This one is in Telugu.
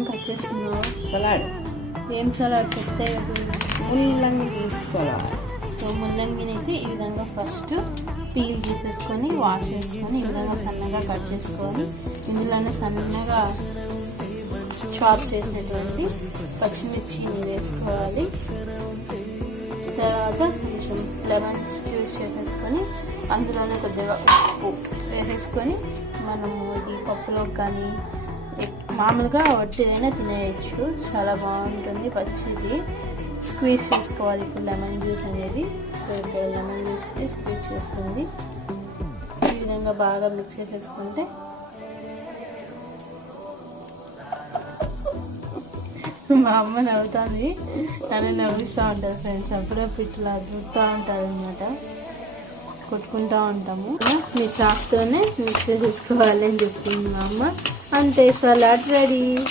ఏం కట్ చేస్తున్నావు? సలాడ్. ఏం సలాడ్ చెప్తే ముల్లంగి సలాడ్. సో ముల్లంగిని అయితే ఈ విధంగా ఫస్ట్ పీల్ తీసేసుకొని వాష్ చేసుకొని ఈ విధంగా సన్నగా కట్ చేసుకొని ఇందులోనే సన్నగా చాప్ చేసినటువంటి పచ్చిమిర్చిని వేసుకోవాలి. తర్వాత కొంచెం లెమన్ స్క్యూజ్ చేసేసుకొని అందులోనే కొద్దిగా ఉప్పు వేసేసుకొని మనము ఈ పప్పులో కానీ మామూలుగా వట్టిదైనా తినేయచ్చు. చాలా బాగుంటుంది. పచ్చిది స్క్వీజ్ చేసుకోవాలి ఇప్పుడు లెమన్ జ్యూస్ అనేది. సో ఇప్పుడు లెమన్ జ్యూస్కి స్క్వీజ్ చేస్తుంది. ఈ విధంగా బాగా మిక్స్ చేసేసుకుంటే మా అమ్మ నవ్వుతుంది, నన్ను నవ్విస్తూ ఉంటారు ఫ్రెండ్స్. అప్పుడప్పుడు ఇట్లా చూస్తూ ఉంటారు అనమాట, కొట్టుకుంటూ ఉంటాము. మీ చాక్తోనే మిక్స్ చేసుకోవాలి అని చెప్తుంది మా అమ్మ. అంతే, సలాడ్ రెడీ.